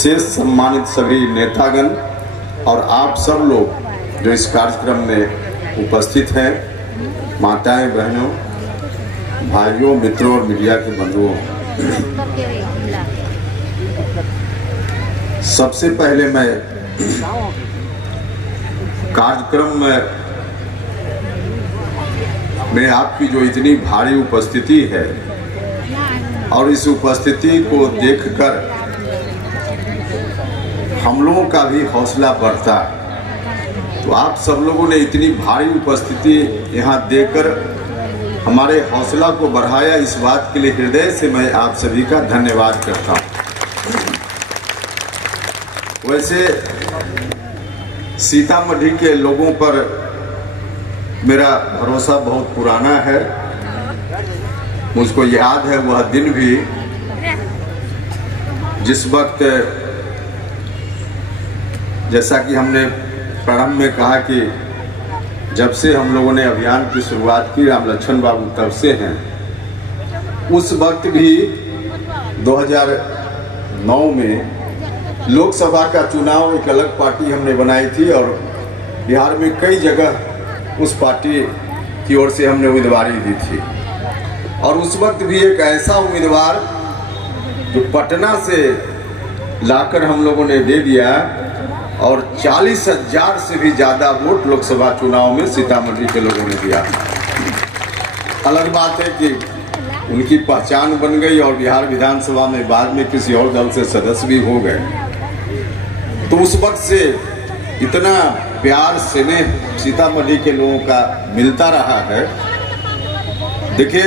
से सम्मानित सभी नेतागण और आप सब लोग जो इस कार्यक्रम में उपस्थित हैं, माताएं, बहनों, भाइयों, मित्रों और मीडिया के बंधुओं, सबसे पहले मैं कार्यक्रम में आपकी जो इतनी भारी उपस्थिति है और इस उपस्थिति को देखकर हम लोगों का भी हौसला बढ़ता है। तो आप सब लोगों ने इतनी भारी उपस्थिति यहाँ देकर हमारे हौसला को बढ़ाया, इस बात के लिए हृदय से मैं आप सभी का धन्यवाद करता हूँ। वैसे सीतामढ़ी के लोगों पर मेरा भरोसा बहुत पुराना है। मुझको याद है वह दिन भी जिस वक्त, जैसा कि हमने प्रारंभ में कहा कि जब से हम लोगों ने अभियान की शुरुआत की, राम लक्ष्मण बाबू तब से हैं। उस वक्त भी 2009 में लोकसभा का चुनाव एक अलग पार्टी हमने बनाई थी और बिहार में कई जगह उस पार्टी की ओर से हमने उम्मीदवारी दी थी। और उस वक्त भी एक ऐसा उम्मीदवार जो पटना से लाकर हम लोगों ने दे दिया और 40,000 से भी ज़्यादा वोट लोकसभा चुनाव में सीतामढ़ी के लोगों ने दिया। अलग बात है कि उनकी पहचान बन गई और बिहार विधानसभा में बाद में किसी और दल से सदस्य भी हो गए। तो उस वक्त से इतना प्यार स्नेह सीतामढ़ी के लोगों का मिलता रहा है। देखिए,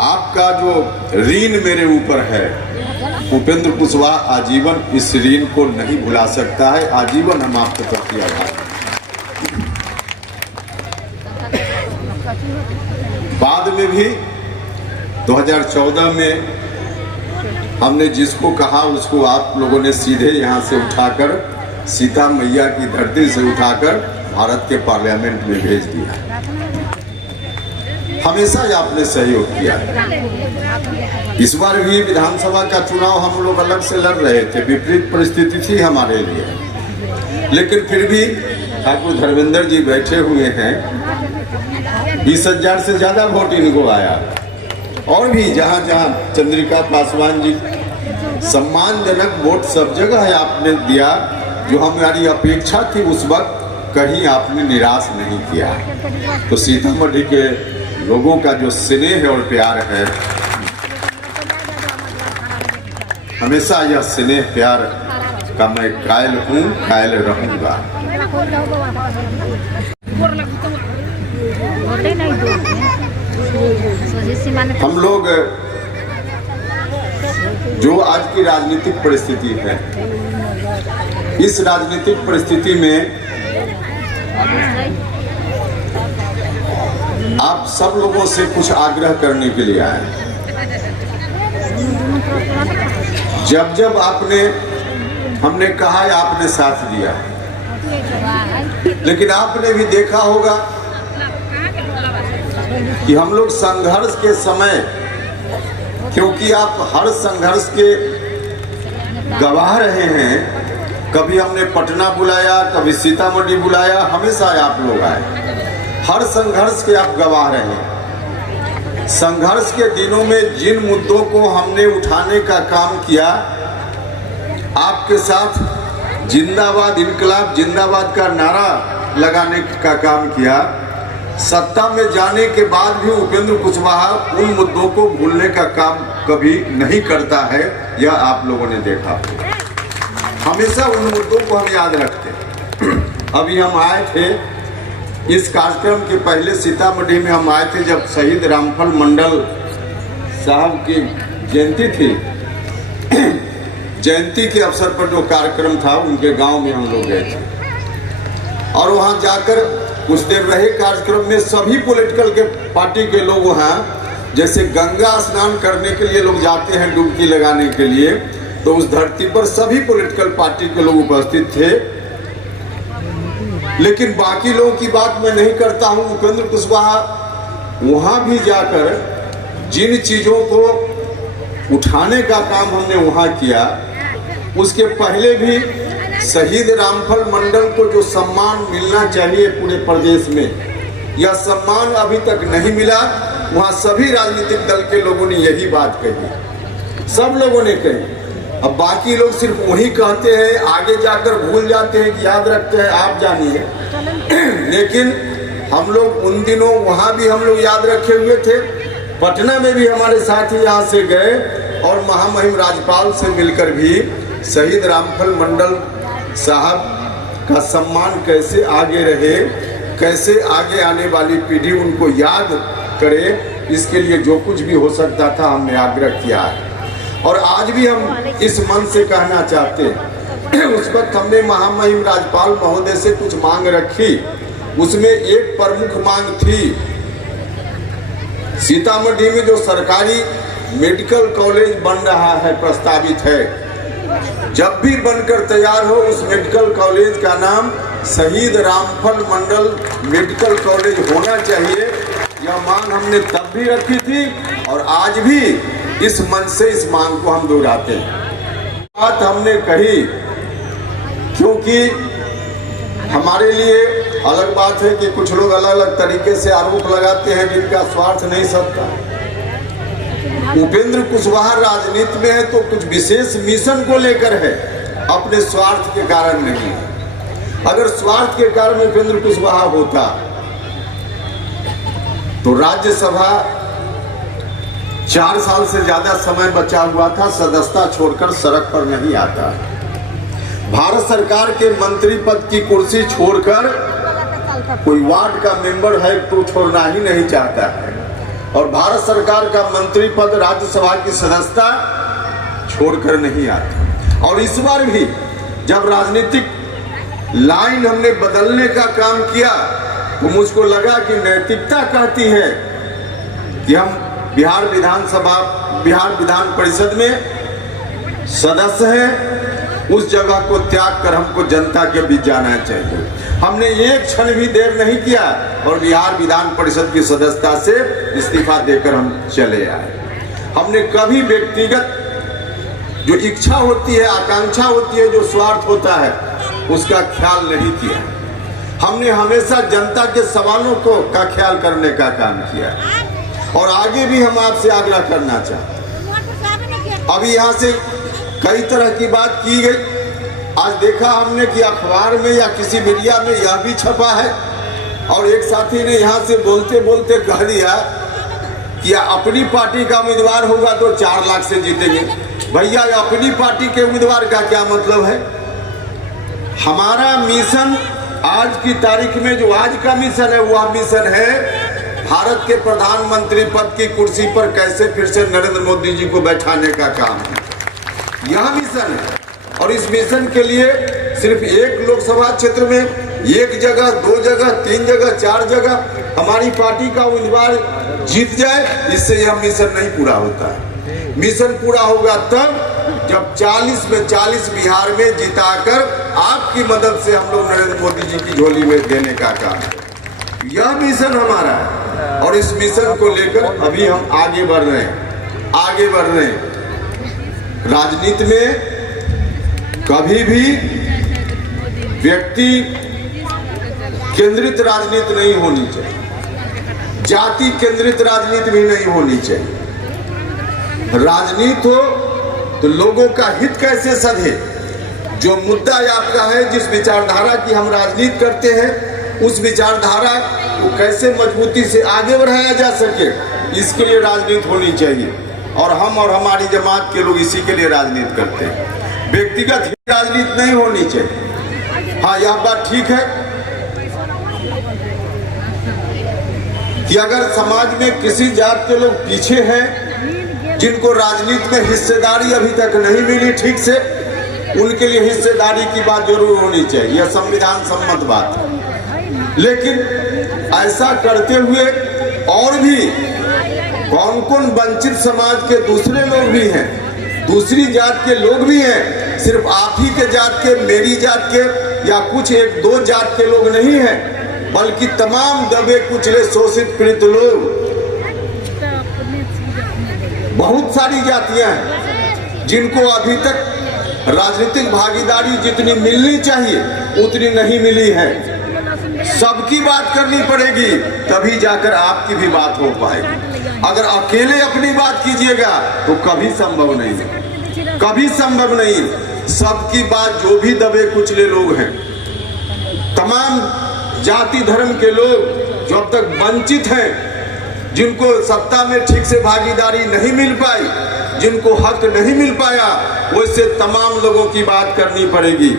आपका जो ऋण मेरे ऊपर है, उपेंद्र कुशवाहा आजीवन इस ऋण को नहीं भुला सकता है। आजीवन हम आपके प्रति आभारी हैं। बाद में भी 2014 में हमने जिसको कहा उसको आप लोगों ने सीधे यहाँ से उठाकर, सीता मैया की धरती से उठाकर भारत के पार्लियामेंट में भेज दिया। हमेशा ही आपने सहयोग किया। इस बार भी विधानसभा का चुनाव हम लोग अलग से लड़ रहे थे, विपरीत परिस्थिति थी हमारे लिए, लेकिन फिर भी ठाकुर धर्मेंद्र जी बैठे हुए हैं, 20,000 से ज़्यादा वोट इनको आया। और भी जहाँ जहाँ चंद्रिका पासवान जी, सम्मानजनक वोट सब जगह है आपने दिया। जो हमारी अपेक्षा थी उस वक्त, कहीं आपने निराश नहीं किया। तो सीतामढ़ी के लोगों का जो स्नेह और प्यार है, हमेशा यह स्नेह प्यार का मैं कायल हूँ, कायल रहूँगा। हम लोग जो आज की राजनीतिक परिस्थिति है, इस राजनीतिक परिस्थिति में आप सब लोगों से कुछ आग्रह करने के लिए आए। जब जब हमने कहा, आपने साथ दिया, लेकिन आपने भी देखा होगा कि हम लोग संघर्ष के समय, क्योंकि आप हर संघर्ष के गवाह रहे हैं, कभी हमने पटना बुलाया, कभी सीतामढ़ी बुलाया, हमेशा आप लोग आए। हर संघर्ष के आप गवाह रहे। संघर्ष के दिनों में जिन मुद्दों को हमने उठाने का काम किया, आपके साथ जिंदाबाद, इनकलाब जिंदाबाद का नारा लगाने का काम किया। सत्ता में जाने के बाद भी उपेंद्र कुशवाहा उन मुद्दों को भूलने का काम कभी नहीं करता है, यह आप लोगों ने देखा। हमेशा उन मुद्दों को हम याद रखते। अभी हम आए थे, इस कार्यक्रम के पहले सीतामढ़ी में हम आए थे जब शहीद रामफल मंडल साहब की जयंती थी। जयंती के अवसर पर जो कार्यक्रम था, उनके गांव में हम लोग गए थे और वहां जाकर कुछ देर रहे कार्यक्रम में। सभी पॉलिटिकल के पार्टी के लोग वहाँ, जैसे गंगा स्नान करने के लिए लोग जाते हैं डुबकी लगाने के लिए, तो उस धरती पर सभी पॉलिटिकल पार्टी के लोग उपस्थित थे। लेकिन बाकी लोगों की बात मैं नहीं करता हूं। उपेंद्र कुशवाहा वहां भी जाकर जिन चीजों को उठाने का काम हमने वहां किया, उसके पहले भी शहीद रामफल मंडल को जो सम्मान मिलना चाहिए पूरे प्रदेश में, यह सम्मान अभी तक नहीं मिला। वहाँ सभी राजनीतिक दल के लोगों ने यही बात कही, सब लोगों ने कही। अब बाकी लोग सिर्फ वही कहते हैं, आगे जाकर भूल जाते हैं कि याद रखते हैं, आप जानिए। लेकिन हम लोग उन दिनों वहाँ भी हम लोग याद रखे हुए थे। पटना में भी हमारे साथी यहाँ से गए और महामहिम राज्यपाल से मिलकर भी शहीद रामफल मंडल साहब का सम्मान कैसे आगे रहे, कैसे आगे आने वाली पीढ़ी उनको याद करे, इसके लिए जो कुछ भी हो सकता था हमने आग्रह किया है। और आज भी हम इस मन से कहना चाहते हैं, उस वक्त हमने महामहिम राज्यपाल महोदय से कुछ मांग रखी। उसमें एक प्रमुख मांग थी, सीतामढ़ी में जो सरकारी मेडिकल कॉलेज बन रहा है, प्रस्तावित है, जब भी बनकर तैयार हो उस मेडिकल कॉलेज का नाम शहीद रामफल मंडल मेडिकल कॉलेज होना चाहिए। यह मांग हमने तब भी रखी थी और आज भी इस मन से इस मांग को हम दोहराते हैं। बात हमने कही क्योंकि हमारे लिए अलग बात है कि कुछ लोग अलग अलग तरीके से आरोप लगाते हैं जिनका स्वार्थ नहीं सकता। उपेंद्र कुशवाहा राजनीति में है तो कुछ विशेष मिशन को लेकर है, अपने स्वार्थ के कारण नहीं। अगर स्वार्थ के कारण उपेंद्र कुशवाहा होता तो राज्यसभा 4 साल से ज्यादा समय बचा हुआ था, सदस्यता छोड़कर सड़क पर नहीं आता। भारत सरकार के मंत्री पद की कुर्सी छोड़कर कोई वार्ड का मेंबर है तो छोड़ना ही नहीं चाहता है, और भारत सरकार का मंत्री पद राज्यसभा की सदस्यता छोड़कर नहीं आती। और इस बार भी जब राजनीतिक लाइन हमने बदलने का काम किया तो मुझको लगा कि नैतिकता कहती है कि हम बिहार विधान परिषद में सदस्य हैं, उस जगह को त्याग कर हमको जनता के बीच जाना चाहिए। हमने एक क्षण भी देर नहीं किया और बिहार विधान परिषद की सदस्यता से इस्तीफा देकर हम चले आए। हमने कभी व्यक्तिगत जो इच्छा होती है, आकांक्षा होती है, जो स्वार्थ होता है, उसका ख्याल नहीं किया। हमने हमेशा जनता के सवालों का ख्याल करने का काम किया और आगे भी हम आपसे आग्रह करना चाहते हैं। अभी यहाँ से कई तरह की बात की गई। आज देखा हमने कि अखबार में या किसी मीडिया में यह भी छपा है और एक साथी ने यहाँ से बोलते बोलते कह दिया कि अपनी पार्टी का उम्मीदवार होगा तो 4 लाख से जीतेंगे। भैया, अपनी पार्टी के उम्मीदवार का क्या मतलब है? हमारा मिशन आज की तारीख में जो आज का मिशन है वह मिशन है भारत के प्रधानमंत्री पद की कुर्सी पर कैसे फिर से नरेंद्र मोदी जी को बैठाने का काम है। यह मिशन है और इस मिशन के लिए सिर्फ एक लोकसभा क्षेत्र में 1 जगह, 2 जगह, 3 जगह, 4 जगह हमारी पार्टी का उम्मीदवार जीत जाए, इससे यह मिशन नहीं पूरा होता है। मिशन पूरा होगा तब जब 40 में 40 बिहार में जिताकर आपकी मदद से हम लोग नरेंद्र मोदी जी की झोली में देने का काम है। यह मिशन हमारा है और इस मिशन को लेकर अभी हम आगे बढ़ रहे हैं। राजनीति में कभी भी व्यक्ति केंद्रित राजनीति नहीं होनी चाहिए, जाति केंद्रित राजनीति भी नहीं होनी चाहिए। राजनीति हो तो लोगों का हित कैसे सधे, जो मुद्दा आपका है, जिस विचारधारा की हम राजनीति करते हैं, उस विचारधारा को कैसे मजबूती से आगे बढ़ाया जा सके, इसके लिए राजनीति होनी चाहिए। और हम और हमारी जमात के लोग इसी के लिए राजनीति करते हैं। व्यक्तिगत राजनीति नहीं होनी चाहिए। हाँ, यह बात ठीक है कि अगर समाज में किसी जात के लोग पीछे हैं, जिनको राजनीति में हिस्सेदारी अभी तक नहीं मिली ठीक से, उनके लिए हिस्सेदारी की बात जरूर होनी चाहिए, यह संविधान सम्मत बात है। लेकिन ऐसा करते हुए और भी कौन कौन वंचित समाज के दूसरे लोग भी हैं, दूसरी जात के लोग भी हैं, सिर्फ आप ही के जात के, मेरी जात के या कुछ 1-2 जात के लोग नहीं हैं, बल्कि तमाम दबे कुचले शोषित पीड़ित लोग, बहुत सारी जातियां हैं जिनको अभी तक राजनीतिक भागीदारी जितनी मिलनी चाहिए उतनी नहीं मिली है। सबकी बात करनी पड़ेगी, तभी जाकर आपकी भी बात हो पाएगी। अगर अकेले अपनी बात कीजिएगा तो कभी संभव नहीं, कभी संभव नहीं। सबकी बात, जो भी दबे कुचले लोग हैं, तमाम जाति धर्म के लोग जो अब तक वंचित हैं, जिनको सत्ता में ठीक से भागीदारी नहीं मिल पाई, जिनको हक नहीं मिल पाया, वैसे तमाम लोगों की बात करनी पड़ेगी,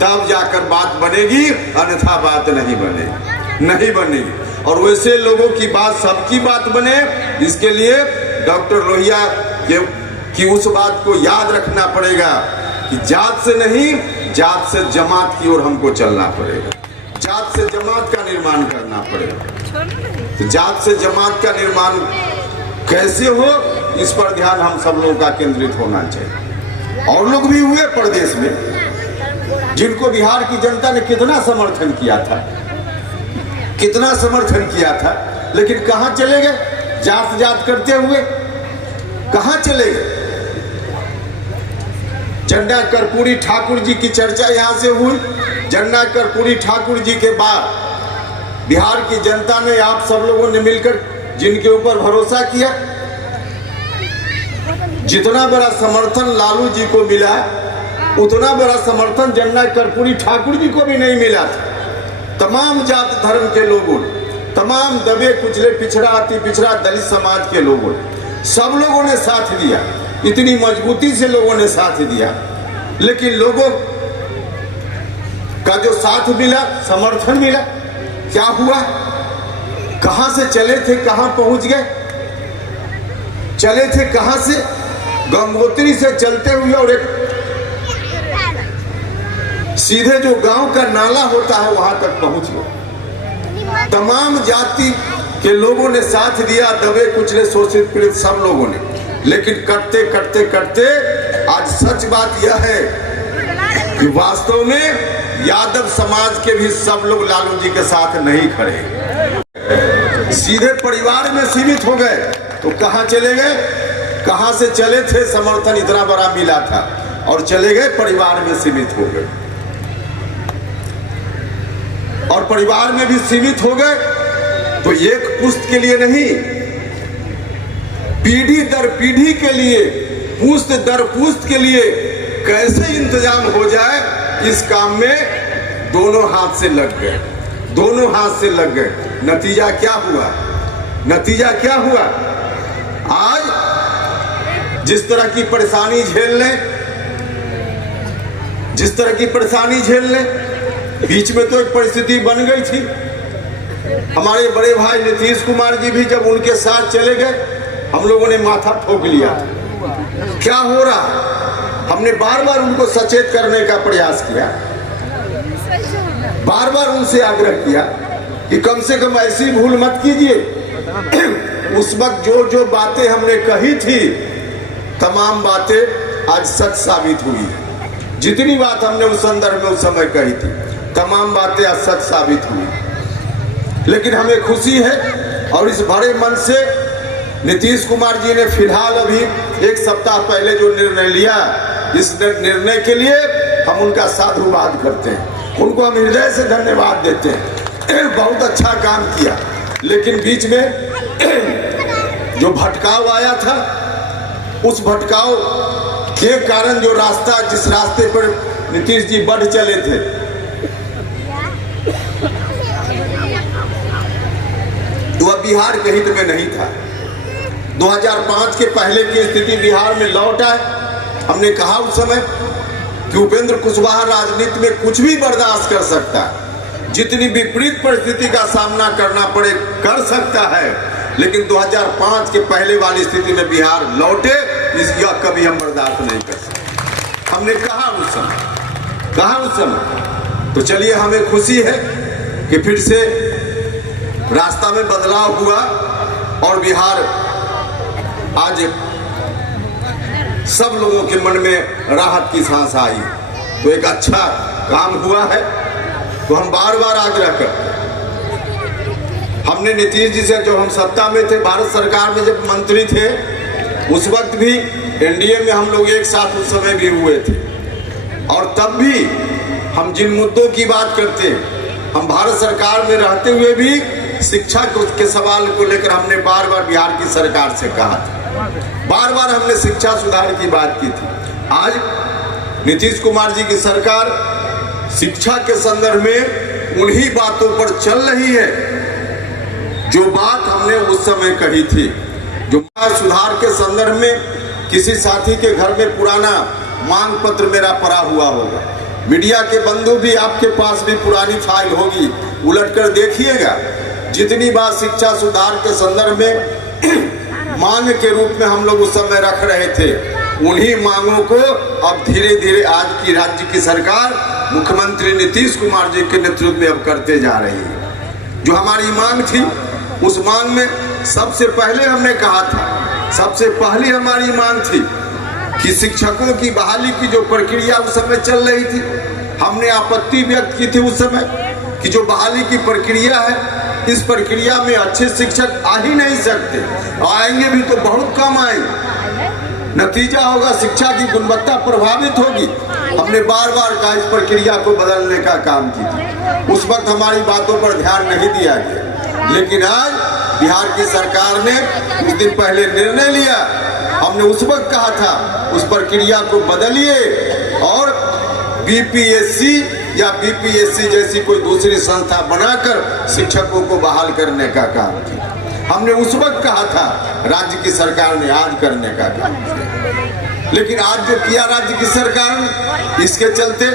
तब जाकर बात बनेगी, अन्यथा बात नहीं बनेगी, नहीं बनेगी। और वैसे लोगों की बात, सबकी बात बने, इसके लिए डॉक्टर लोहिया की उस बात को याद रखना पड़ेगा कि जात से नहीं, जात से जमात की ओर हमको चलना पड़ेगा। जात से जमात का निर्माण करना पड़ेगा। तो जात से जमात का निर्माण कैसे हो, इस पर ध्यान हम सब लोगों का केंद्रित होना चाहिए। और लोग भी हुए प्रदेश में, जिनको बिहार की जनता ने कितना समर्थन किया था, कितना समर्थन किया था, लेकिन कहां चले गए? जात जात करते हुए कहां चले गए? झंडा कर्पूरी ठाकुर जी की चर्चा यहां से हुई। झंडा कर्पूरी ठाकुर जी के बाद बिहार की जनता ने, आप सब लोगों ने मिलकर जिनके ऊपर भरोसा किया, जितना बड़ा समर्थन लालू जी को मिला, उतना बड़ा समर्थन झंडा कर्पूरी ठाकुर जी को भी नहीं मिला था। तमाम जात धर्म के लोगों, तमाम दबे कुचले, पिछड़ा, अति पिछड़ा, दलित समाज के लोगों, सब लोगों ने साथ दिया। इतनी मजबूती से लोगों ने साथ दिया, लेकिन लोगों का जो साथ मिला, समर्थन मिला, क्या हुआ? कहां से चले थे, कहां पहुंच गए? चले थे कहां से? गंगोत्री से चलते हुए और एक सीधे जो गांव का नाला होता है वहां तक पहुंच गए। तमाम जाति के लोगों ने साथ दिया, दबे कुचले, शोषित पीड़ित सब लोगों ने। लेकिन करते करते करते आज सच बात यह है कि वास्तव में यादव समाज के भी सब लोग लालू जी के साथ नहीं खड़े, सीधे परिवार में सीमित हो गए। तो कहां चले गए? कहां से चले थे? समर्थन इतना बड़ा मिला था और चले गए, परिवार में सीमित हो गए। और परिवार में भी सीमित हो गए तो एक पुश्त के लिए नहीं, पीढ़ी दर पीढ़ी के लिए, पुश्त दर पुश्त के लिए कैसे इंतजाम हो जाए, इस काम में दोनों हाथ से लग गए, दोनों हाथ से लग गए। नतीजा क्या हुआ? नतीजा क्या हुआ? आज जिस तरह की परेशानी झेल लें, जिस तरह की परेशानी झेल लें, बीच में तो एक परिस्थिति बन गई थी। हमारे बड़े भाई नीतीश कुमार जी भी जब उनके साथ चले गए, हम लोगों ने माथा ठोक लिया। क्या हो रहा? हमने बार बार उनको सचेत करने का प्रयास किया, बार बार उनसे आग्रह किया कि कम से कम ऐसी भूल मत कीजिए। उस वक्त जो जो बातें हमने कही थी, तमाम बातें आज सच साबित हुई। जितनी बात हमने उस संदर्भ में उस समय कही थी, तमाम बातें आज सच साबित हुई। लेकिन हमें खुशी है और इस बड़े मन से नीतीश कुमार जी ने फिलहाल अभी एक सप्ताह पहले जो निर्णय लिया, इस निर्णय के लिए हम उनका साधुवाद करते हैं, उनको हम हृदय से धन्यवाद देते हैं। बहुत अच्छा काम किया। लेकिन बीच में जो भटकाव आया था, उस भटकाव के कारण जो रास्ता, जिस रास्ते पर नीतीश जी बढ़ चले थे, वह बिहार के हित में नहीं था। 2005 के पहले की स्थिति बिहार में लौट आए। हमने कहा उस समय कि उपेंद्र कुशवाहा राजनीति में कुछ भी बर्दाश्त कर सकता है, जितनी विपरीत परिस्थिति का सामना करना पड़े कर सकता है, लेकिन 2005 के पहले वाली स्थिति में बिहार लौटे, इसका कभी हम बर्दाश्त नहीं कर सकते। हमने कहा उस समय। तो चलिए, हमें खुशी है कि फिर से रास्ता में बदलाव हुआ और बिहार आज सब लोगों के मन में राहत की सांस आई। तो एक अच्छा काम हुआ है। तो हम बार बार आग्रह करते हैं। हमने नीतीश जी से, जब हम सत्ता में थे, भारत सरकार में जब मंत्री थे, उस वक्त भी एनडीए में हम लोग एक साथ उस समय भी हुए थे। और तब भी हम जिन मुद्दों की बात करते हैं, हम भारत सरकार में रहते हुए भी शिक्षा के सवाल को लेकर हमने बार बार बिहार की सरकार से कहा था, बार बार हमने शिक्षा सुधार की बात की थी। आज नीतीश कुमार जी की सरकार शिक्षा के संदर्भ में उन्हीं बातों पर चल रही है जो बात हमने उस समय कही थी। जो सुधार के संदर्भ में किसी साथी के घर में पुराना मांग पत्र मेरा पड़ा हुआ होगा, मीडिया के बंधु भी आपके पास भी पुरानी फाइल होगी, उलट कर देखिएगा। जितनी बात शिक्षा सुधार के संदर्भ में मांग के रूप में हम लोग उस समय रख रहे थे, उन्हीं मांगों को अब धीरे धीरे आज की राज्य की सरकार मुख्यमंत्री नीतीश कुमार जी के नेतृत्व में अब करते जा रही है। जो हमारी मांग थी, उस मांग में सबसे पहले हमने कहा था, सबसे पहली हमारी मांग थी कि शिक्षकों की बहाली की जो प्रक्रिया उस समय चल रही थी, हमने आपत्ति व्यक्त की थी उस समय कि जो बहाली की प्रक्रिया है, इस प्रक्रिया में अच्छे शिक्षक आ ही नहीं सकते, आएंगे भी तो बहुत कम आएंगे, नतीजा होगा शिक्षा की गुणवत्ता प्रभावित होगी। हमने बार बार कहा इस प्रक्रिया को बदलने का काम किया, उस वक्त हमारी बातों पर ध्यान नहीं दिया गया, लेकिन आज बिहार की सरकार ने कुछ दिन पहले निर्णय लिया। हमने उस वक्त कहा था उस प्रक्रिया को बदलिए और बीपीएससी या बीपीएससी जैसी कोई दूसरी संस्था बनाकर शिक्षकों को बहाल करने का काम किया। हमने उस वक्त कहा था, राज्य की सरकार ने आज करने का काम किया, लेकिन आज जो किया राज्य की सरकार ने, इसके चलते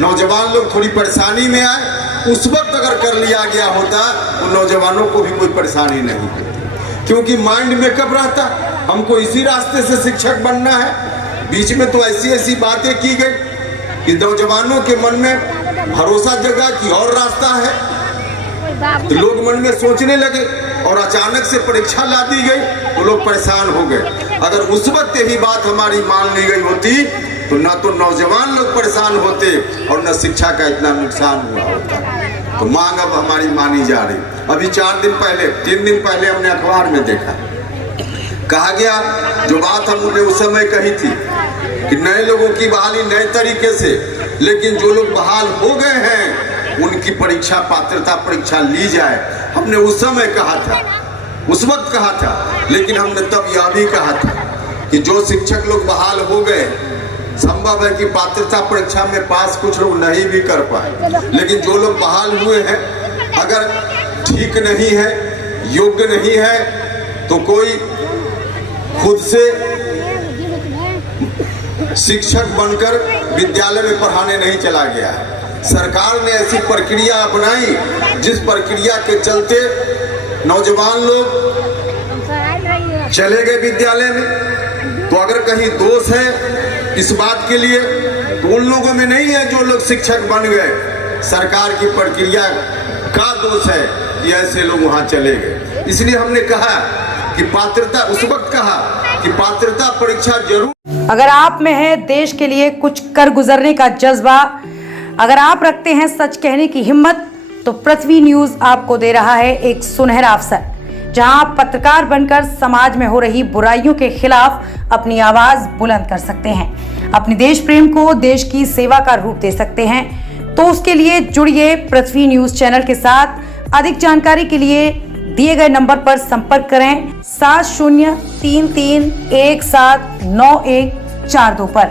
नौजवान लोग थोड़ी परेशानी में आए। उस वक्त अगर कर लिया गया होता तो नौजवानों को भी कोई परेशानी नहीं होती, क्योंकि माइंड में कब रहता हमको इसी रास्ते से शिक्षक बनना है। बीच में तो ऐसी ऐसी बातें की गई कि नौजवानों के मन में भरोसा जगा कि और रास्ता है, तो लोग मन में सोचने लगे और अचानक से परीक्षा ला दी गई तो लोग परेशान हो गए। अगर उस वक्त यही बात हमारी मान ली गई होती तो न तो नौजवान लोग परेशान होते और न शिक्षा का इतना नुकसान हुआ होता। तो मांग अब हमारी मानी जा रही। अभी 3 दिन पहले हमने अखबार में देखा, कहा गया जो बात हमने उस समय कही थी कि नए लोगों की बहाली नए तरीके से, लेकिन जो लोग बहाल हो गए हैं उनकी परीक्षा, पात्रता परीक्षा ली जाए। हमने उस समय कहा था, उस वक्त कहा था, लेकिन हमने तब यह भी कहा था कि जो शिक्षक लोग बहाल हो गए, संभव है कि पात्रता परीक्षा में पास कुछ लोग नहीं भी कर पाए, लेकिन जो लोग बहाल हुए हैं अगर ठीक नहीं है, योग्य नहीं है, तो कोई खुद से शिक्षक बनकर विद्यालय में पढ़ाने नहीं चला गया है। सरकार ने ऐसी प्रक्रिया अपनाई जिस प्रक्रिया के चलते नौजवान लोग चले गए विद्यालय में। तो अगर कहीं दोष है इस बात के लिए तो उन लोगों में नहीं है जो लोग शिक्षक बन गए, सरकार की प्रक्रिया का दोष है कि ऐसे लोग वहां चले गए। इसलिए हमने कहा कि पात्रता, उस वक्त कहा कि पात्रता परीक्षा जरूर। अगर आप में है देश के लिए कुछ कर गुजरने का जज्बा, अगर आप रखते हैं सच कहने की हिम्मत, तो पृथ्वी न्यूज आपको दे रहा है एक सुनहरा अवसर, जहां आप पत्रकार बनकर समाज में हो रही बुराइयों के खिलाफ अपनी आवाज बुलंद कर सकते हैं, अपने देश प्रेम को देश की सेवा का रूप दे सकते हैं। तो उसके लिए जुड़िए पृथ्वी न्यूज चैनल के साथ। अधिक जानकारी के लिए दिए गए नंबर पर संपर्क करें 7033179142 पर।